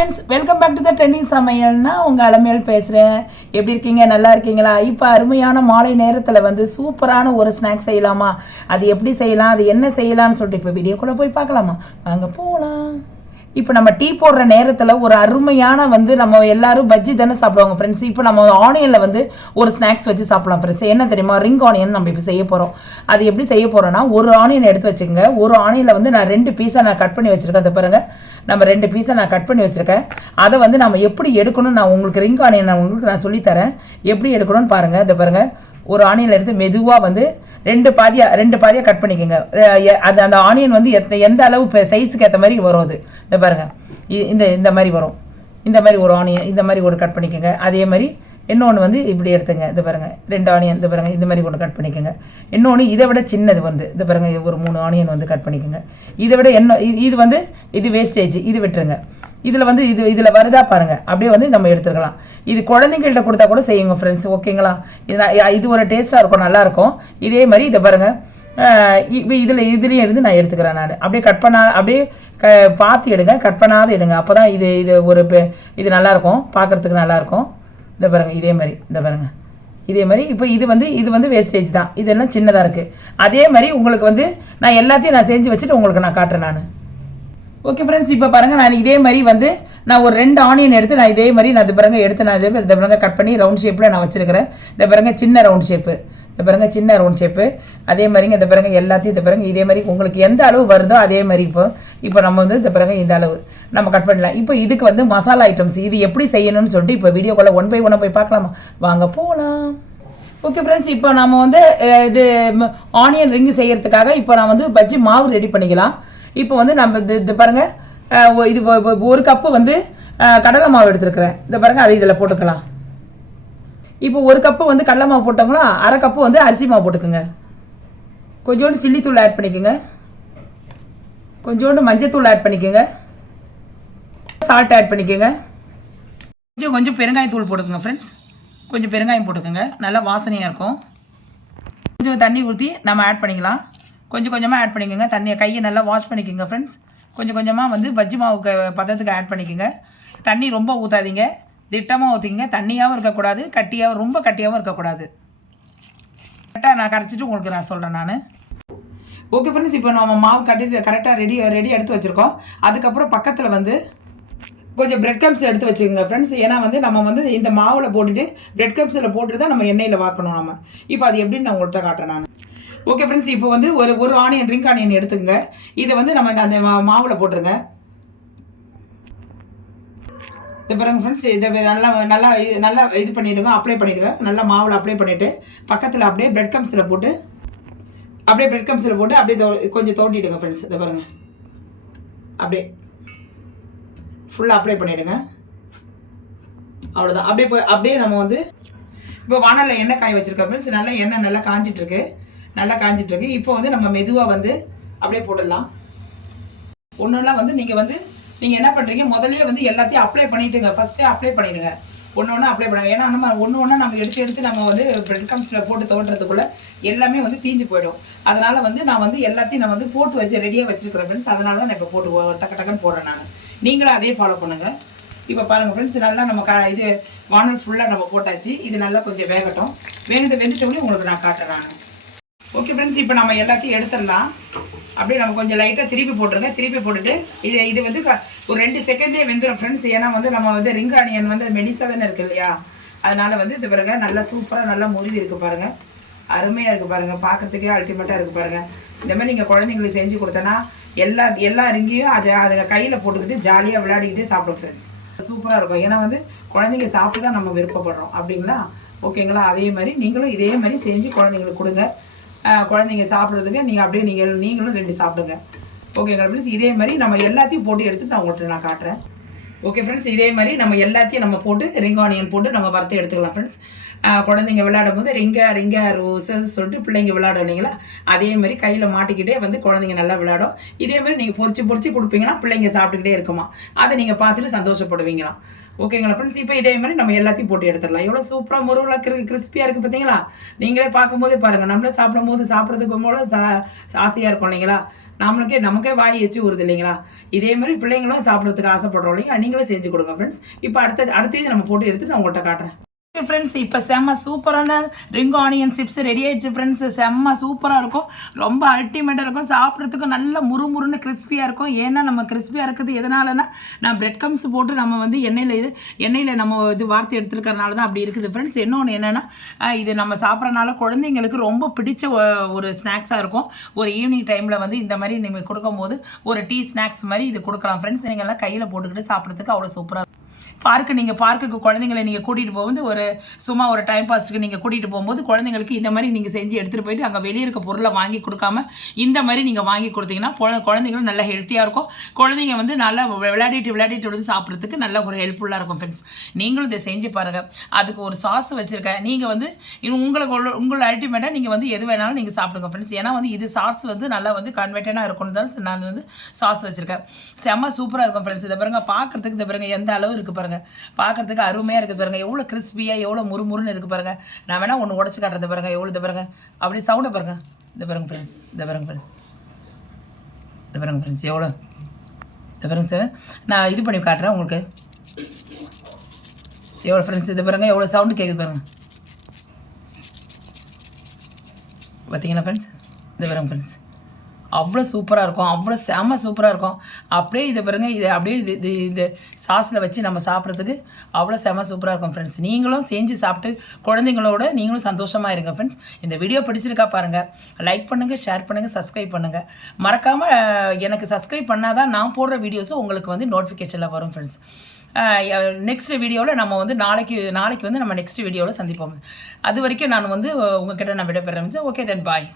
Friends, welcome back to the trending சமையல். நான் உங்கள் அலமேல் பேசுகிறேன். எப்படி இருக்கீங்க? நல்லா இருக்கீங்களா? இப்போ அருமையான மாலை நேரத்தில் வந்து சூப்பரான ஒரு ஸ்நாக்ஸ் செய்யலாமா? அது எப்படி செய்யலாம், அது என்ன செய்யலாம்னு சொல்லிட்டு இப்போ வீடியோக்குள்ளே போய் பார்க்கலாமா? வாங்க போகலாம். இப்போ நம்ம டீ போடுற நேரத்தில் ஒரு அருமையான வந்து நம்ம எல்லாரும் பஜ்ஜி தானே சாப்பிடுவாங்க ஃப்ரெண்ட்ஸ். இப்போ நம்ம ஆனியனில் வந்து ஒரு ஸ்நாக்ஸ் வச்சு சாப்பிடலாம் ஃப்ரெண்ட்ஸ். என்ன தெரியுமா? ரிங் ஆனியன் நம்ம இப்போ செய்ய போகிறோம். அது எப்படி செய்ய போகிறோன்னா, ஒரு ஆனியன் எடுத்து வச்சுக்கோங்க. ஒரு ஆனியனில் வந்து நான் 2 பீஸாக நான் கட் பண்ணி வச்சுருக்கேன். அதை பாருங்கள், நம்ம 2 பீஸை நான் கட் பண்ணி வச்சுருக்கேன். அதை வந்து நம்ம எப்படி எடுக்கணும்னு நான் உங்களுக்கு ரிங் ஆனியன் நான் சொல்லித்தரேன். எப்படி எடுக்கணும்னு பாருங்கள். இதை பாருங்கள், ஒரு ஆனியன் எடுத்து மெதுவாக வந்து ரெண்டு பாதியாக கட் பண்ணிக்கோங்க. அது அந்த ஆனியன் வந்து எந்த அளவு சைஸுக்கு ஏற்ற மாதிரி வரும். அது இதை பாருங்கள், இந்த மாதிரி வரும். இந்த மாதிரி ஒரு ஆனியன் இந்த மாதிரி ஒரு கட் பண்ணிக்கோங்க. அதே மாதிரி இன்னொன்று வந்து இப்படி எடுத்துங்க. இது பாருங்கள், 2 ஆனியன் இது பாருங்கள், இந்த மாதிரி ஒன்று கட் பண்ணிக்கோங்க. இன்னொன்று இதை விட சின்னது வந்து இது பாருங்கள், ஒரு 3 ஆனியன் வந்து கட் பண்ணிக்கோங்க. இதை விட இது வந்து இது வேஸ்டேஜ், இது விட்டுருங்க. இதில் வந்து இதில் வருதா பாருங்கள், அப்படியே வந்து நம்ம எடுத்துக்கலாம். இது குழந்தைங்கள்ட்ட கொடுத்தா கூட செய்யுங்க ஃப்ரெண்ட்ஸ், ஓகேங்களா? இது ஒரு டேஸ்ட்டாக இருக்கும், நல்லாயிருக்கும். இதே மாதிரி இதை பாருங்கள், இதுலேயும் இருந்து நான் எடுத்துக்கிறேன். நான் அப்படியே கட் பண்ணா அப்படியே பார்த்து எடுங்க, கட் பண்ணாத எடுங்க. அப்போ தான் இது நல்லாயிருக்கும், பார்க்குறதுக்கு நல்லாயிருக்கும். இதை பாருங்கள், இதே மாதிரி இதை பாருங்கள், இதே மாதிரி. இப்போ இது வந்து வேஸ்டேஜ் தான், இதெல்லாம் சின்னதாக இருக்குது. அதே மாதிரி உங்களுக்கு வந்து நான் எல்லாத்தையும் நான் செஞ்சு வச்சுட்டு உங்களுக்கு நான் காட்டுறேன் நான். ஓகே ஃப்ரெண்ட்ஸ், இப்போ பாருங்கள், நான் இதே மாதிரி வந்து நான் ஒரு 2 ஆனியன் எடுத்து நான் இதே மாதிரி நான் இது பாருங்கள் எடுத்து நான் இதை பாருங்கள் கட் பண்ணி ரவுண்ட் ஷேப்பில் நான் வச்சுருக்கிறேன். இதை பாருங்கள், சின்ன ரவுண்ட் ஷேப்பு. இதை பாருங்கள், சின்ன ரவுண்ட் ஷேப்பு. அதே மாதிரிங்க இதை பாருங்கள், எல்லாத்தையும் இதை பாருங்கள் இதே மாதிரி உங்களுக்கு எந்த அளவு வருதோ அதே மாதிரி இப்போ நம்ம வந்து இதை பாருங்கள் இந்த அளவு நம்ம கட் பண்ணலாம். இப்போ இதுக்கு வந்து மசாலா ஐட்டம்ஸ் இது எப்படி செய்யணும்னு சொல்லிட்டு இப்போ வீடியோக்குள்ளே 1 by 1 போய் பார்க்கலாமா? வாங்க போகலாம். ஓகே ஃப்ரெண்ட்ஸ், இப்போ நம்ம வந்து இது ஆனியன் ரிங்கு செய்யறதுக்காக இப்போ நான் வந்து பஜ்ஜி மாவு ரெடி பண்ணிக்கலாம். இப்போ வந்து நம்ம இது பாருங்கள், இது 1 கப்பு வந்து கடலை மாவு எடுத்துருக்குறேன். இதை பாருங்கள், அது இதில் போட்டுக்கலாம். இப்போ 1 கப்பு வந்து கடலை மாவு போட்டோங்களா, 1/2 கப்பு வந்து அரிசி மாவு போட்டுக்குங்க. கொஞ்சோண்டு சில்லித்தூள் ஆட் பண்ணிக்கோங்க. கொஞ்சோண்டு மஞ்சத்தூள் ஆட் பண்ணிக்கோங்க. சால்ட் ஆட் பண்ணிக்கோங்க. கொஞ்சம் பெருங்காயத்தூள் போட்டுக்கோங்க ஃப்ரெண்ட்ஸ். கொஞ்சம் பெருங்காயம் போட்டுக்கோங்க, நல்லா வாசனையாக இருக்கும். கொஞ்சம் தண்ணி ஊற்றி நம்ம ஆட் பண்ணிக்கலாம். கொஞ்சம் கொஞ்சமாக ஆட் பண்ணிக்கோங்க. தண்ணியை கையை நல்லா வாஷ் பண்ணிக்கோங்க ஃப்ரெண்ட்ஸ். கொஞ்சம் கொஞ்சமாக வந்து பஜ்ஜி மாவுக்கு பதத்துக்கு ஆட் பண்ணிக்கோங்க. தண்ணி ரொம்ப ஊற்றாதீங்க, திட்டமாக ஊற்றிங்க. தண்ணியாகவும் இருக்கக்கூடாது, ரொம்ப கட்டியாகவும் இருக்கக்கூடாது. கரெக்டாக நான் கரைச்சிட்டு உங்களுக்கு நான் சொல்கிறேன் நான். ஓகே ஃப்ரெண்ட்ஸ், இப்போ நம்ம மாவு கரெக்டாக ரெடி எடுத்து வச்சுருக்கோம். அதுக்கப்புறம் பக்கத்தில் வந்து கொஞ்சம் பிரெட் கம்ஸ் எடுத்து வச்சுக்கோங்க ஃப்ரெண்ட்ஸ். ஏன்னா வந்து நம்ம வந்து இந்த மாவில் போட்டுட்டு பிரெட் கம்ஸில் போட்டு தான் நம்ம எண்ணெயில் வாக்கணும் நம்ம. இப்போ அது எப்படின்னு நான் உங்கள்கிட்ட காட்டுறேன் நான். ஓகே ஃப்ரெண்ட்ஸ், இப்போ வந்து ஒரு ஆனியன் ரிங் ஆனியன் எடுத்துங்க. இதை வந்து நம்ம அந்த மாவில் போட்டுருங்க. இது பாருங்க ஃப்ரெண்ட்ஸ், இதை நல்லா இது பண்ணிவிடுங்க, அப்ளை பண்ணிவிடுங்க. நல்லா மாவில் அப்ளை பண்ணிவிட்டு பக்கத்தில் அப்படியே பிரெட் கம்ஸில் போட்டு அப்படியே கொஞ்சம் தோட்டிடுங்க ஃப்ரெண்ட்ஸ். இதை பாருங்கள், அப்படியே ஃபுல்லாக அப்ளை பண்ணிவிடுங்க. அவ்வளோதான். அப்படியே நம்ம வந்து இப்போ வானலில் எண்ணெய் காய வச்சுருக்கோம் ஃப்ரெண்ட்ஸ். எண்ணெய் நல்லா காஞ்சிட்ருக்கு. இப்போ வந்து நம்ம மெதுவாக வந்து அப்படியே போட்டுடலாம். ஒன்றுலாம் வந்து நீங்கள் என்ன பண்ணுறீங்க, முதல்ல வந்து எல்லாத்தையும் அப்ளை பண்ணிவிட்டுங்க. ஃபஸ்ட்டே அப்ளை பண்ணிவிடுங்க. ஒன்று அப்ளை பண்ணுங்க. ஏன்னா நம்ம ஒன்று நம்ம எடுத்து நம்ம வந்து பிரெட் கம்ஸில் போட்டு தோன்றதுக்குள்ளே எல்லாமே வந்து தீஞ்சு போயிடும். அதனால் வந்து நான் வந்து எல்லாத்தையும் நான் வந்து போட்டு வச்சு ரெடியாக வச்சுருக்கிறேன் ஃப்ரெண்ட்ஸ். அதனால தான் நான் இப்போ போட்டு டக்குன்னு போடுறேன் நான். நீங்களும் அதே ஃபாலோ பண்ணுங்கள். இப்போ பாருங்கள் ஃப்ரெண்ட்ஸ், நல்லா நம்ம இது வானல் ஃபுல்லாக நம்ம போட்டாச்சு. இது நல்லா கொஞ்சம் வேகட்டும். வெந்துட்டோடனே உங்களுக்கு நான் காட்டுறேன் நான். ஓகே ஃப்ரெண்ட்ஸ், இப்போ நம்ம எல்லாத்தையும் எடுத்துடலாம். அப்படியே நம்ம கொஞ்சம் லைட்டாக திருப்பி போட்டுருங்க. திருப்பி போட்டுட்டு இது வந்து ஒரு 2 செகண்ட்லேயே வெந்துடும் ஃப்ரெண்ட்ஸ். ஏன்னா வந்து நம்ம வந்து ரிங் ஆனியன் வந்து மெடிசா தானே இருக்குது இல்லையா? அதனால் வந்து இது பிறகு நல்லா சூப்பராக நல்லா முருவி இருக்குது பாருங்கள். அருமையாக இருக்குது பாருங்கள், பார்க்குறதுக்கே அல்டிமேட்டாக இருக்குது பாருங்கள். இந்த மாதிரி நீங்கள் குழந்தைங்களுக்கு செஞ்சு கொடுத்தனா எல்லா ரிங்கையும் அதை கையில் போட்டுக்கிட்டு ஜாலியாக விளையாடிக்கிட்டே சாப்பிடும் ஃப்ரெண்ட்ஸ். சூப்பராக இருக்கும். ஏன்னா வந்து குழந்தைங்க சாப்பிட்டு தான் நம்ம விருப்பப்படுறோம், அப்படிங்களா? ஓகேங்களா? அதே மாதிரி நீங்களும் இதே மாதிரி செஞ்சு குழந்தைங்களுக்கு கொடுங்க. குழந்தைங்க சாப்பிட்றதுக்கு நீங்களும் 2 சாப்பிடுங்க. ஓகேங்களா ஃப்ரெண்ட்ஸ்? இதே மாதிரி நம்ம எல்லாத்தையும் போட்டு எடுத்துட்டு நான் உங்கள்கிட்ட நான் காட்டுறேன். ஓகே ஃப்ரெண்ட்ஸ், இதே மாதிரி நம்ம எல்லாத்தையும் நம்ம போட்டு ரிங் ஆனியன் போட்டு நம்ம வறுத்து எடுத்துக்கலாம் ஃப்ரெண்ட்ஸ். குழந்தைங்க விளையாடும் போது ரிங்கா ரோசஸ் சொல்லிட்டு பிள்ளைங்க விளையாடும் இல்லைங்களா? அதே மாதிரி கையில் மாட்டிக்கிட்டே வந்து குழந்தைங்க நல்லா விளையாடும். இதே மாதிரி நீங்கள் பொறிச்சு கொடுப்பீங்கன்னா பிள்ளைங்க சாப்பிட்டுக்கிட்டே இருக்குமா, அதை நீங்கள் பார்த்துட்டு சந்தோஷப்படுவீங்களாம். ஓகேங்களா ஃப்ரெண்ட்ஸ்? இப்போ இதே மாதிரி நம்ம எல்லாத்தையும் போட்டு எடுத்துடலாம். எவ்வளோ சூப்பராக முருகலாக கிறிஸ்பியாக இருக்குது பார்த்தீங்களா? நீங்களே பார்க்கும்போதே பாருங்கள். நம்மளே சாப்பிடும் போது சாப்பிட்றதுக்கு போல ஆசையாக இருக்கும் இல்லைங்களா? நமக்கே வாய் எச்சு ஊறுது இல்லைங்களா? இதே மாதிரி பிள்ளைங்களும் சாப்பிட்றதுக்கு ஆசைப்படுறோம் இல்லைங்களா? நீங்களும் செஞ்சு கொடுங்க ஃப்ரெண்ட்ஸ். இப்போ அடுத்தது நம்ம போட்டு எடுத்து நான் உங்கள்கிட்ட காட்டுறேன். ஃப்ரெண்ட்ஸ் இப்போ செம்ம சூப்பரான ரிங் ஆனியன் சிப்ஸ் ரெடி ஆயிடுச்சு ஃப்ரெண்ட்ஸ். செம்ம சூப்பராக இருக்கும், ரொம்ப அல்டிமேட்டாக இருக்கும், சாப்பிட்றதுக்கு நல்ல முறுமுறுன்னு கிறிஸ்பியாக இருக்கும். ஏன்னா நம்ம கிறிஸ்பியாக இருக்குது எதனாலனா நான் பிரெட் கம்ஸ் போட்டு நம்ம வந்து எண்ணெயில் நம்ம இது வார்த்தை எடுத்துருக்கறனால தான் அப்படி இருக்குது ஃப்ரெண்ட்ஸ். இன்னொன்று என்னென்னா இது நம்ம சாப்பிட்றனால குழந்தைங்களுக்கு ரொம்ப பிடிச்ச ஒரு ஸ்நாக்ஸாக இருக்கும். ஒரு ஈவினிங் டைமில் வந்து இந்த மாதிரி நீங்கள் கொடுக்கும்போது ஒரு டீ ஸ்நாக்ஸ் மாதிரி இது கொடுக்கலாம் ஃப்ரெண்ட்ஸ். நீங்கள்லாம் கையில் போட்டுக்கிட்டு சாப்பிட்றதுக்கு அவ்வளோ சூப்பராக இருக்கும். பார்க்குக்கு குழந்தைங்களை நீங்கள் கூட்டிகிட்டு போகும்போது ஒரு சும்மா ஒரு டைம் பாஸ்ட்டுக்கு நீங்கள் கூட்டிகிட்டு போகும்போது குழந்தைங்களுக்கு இந்த மாதிரி நீங்கள் செஞ்சு எடுத்துகிட்டு போயிட்டு அங்கே வெளியே இருக்க பொருளை வாங்கி கொடுக்காம இந்த மாதிரி நீங்கள் வாங்கி கொடுத்தீங்கன்னா குழந்தைங்களும் நல்லா ஹெல்த்தியாக இருக்கும். குழந்தைங்க வந்து நல்லா விளையாடிட்டு வந்து சாப்பிட்றதுக்கு நல்ல ஒரு ஹெல்ப்ஃபுல்லாக இருக்கும் ஃப்ரெண்ட்ஸ். நீங்களும் இதை செஞ்சு பாருங்கள். அதுக்கு ஒரு சாஸ் வச்சுருக்கேன். நீங்கள் வந்து உங்களை அல்டிமேட்டாக நீங்கள் வந்து எது வேணாலும் நீங்கள் சாப்பிடுங்க ஃப்ரெண்ட்ஸ். ஏன்னா வந்து இது சாஸ் வந்து நல்லா வந்து கன்வெர்ட்டனாக இருக்கும்னு தான் நான் வந்து சாஸ் வச்சுருக்கேன். செம்ம சூப்பராக இருக்கும் ஃப்ரெண்ட்ஸ். இதை பாருங்கள், பார்க்குறதுக்கு இதை பாருங்கள் எந்த அளவு இருக்குது பாருங்கள், பார்க்குறதுக்கு அருமையாக இருக்குது பாருங்கள். எவ்வளோ கிறிஸ்பியாக எவ்வளோ முறுமுறுன்னு இருக்குது பாருங்கள். நான் வேணால் ஒன்று உடச்சி காட்டுறது பாருங்கள், எவ்வளோ இதை பாருங்கள், அப்படியே சவுண்டை பாருங்கள். இதை பாருங்கள் ஃப்ரெண்ட்ஸ், இதை பாருங்கள் ஃப்ரெண்ட்ஸ், எவ்வளோ இதை பாருங்கள் சார். நான் இது பண்ணி காட்டுறேன் உங்களுக்கு எவ்வளோ ஃப்ரெண்ட்ஸ். இதை பாருங்கள் எவ்வளோ சவுண்டு கேட்குது பாருங்கள், பார்த்தீங்களா ஃப்ரெண்ட்ஸ்? இதை பாருங்கள் ஃப்ரெண்ட்ஸ், அவ்வளோ சூப்பராக இருக்கும், அவ்வளோ செம்ம சூப்பராக இருக்கும். அப்படியே இதை பாருங்கள், இது அப்படியே இது சாஸில் வச்சு நம்ம சாப்பிட்றதுக்கு அவ்வளோ செம்ம சூப்பராக இருக்கும் ஃப்ரெண்ட்ஸ். நீங்களும் செஞ்சு சாப்பிட்டு குழந்தைங்களோட நீங்களும் சந்தோஷமாக இருங்க ஃப்ரெண்ட்ஸ். இந்த வீடியோ பிடிச்சிருக்கா பாருங்கள், லைக் பண்ணுங்கள், ஷேர் பண்ணுங்கள், சப்ஸ்கிரைப் பண்ணுங்கள். மறக்காமல் எனக்கு சப்ஸ்கிரைப் பண்ணால் தான் நான் போடுற வீடியோஸும் உங்களுக்கு வந்து நோட்டிஃபிகேஷனில் வரும் ஃப்ரெண்ட்ஸ். நெக்ஸ்ட் வீடியோவில் நம்ம வந்து நாளைக்கு வந்து நம்ம நெக்ஸ்ட் வீடியோவில் சந்திப்போம். அது வரைக்கும் நான் வந்து உங்ககிட்ட நான் விடைபெறேன். ஓகே தென் பாய்.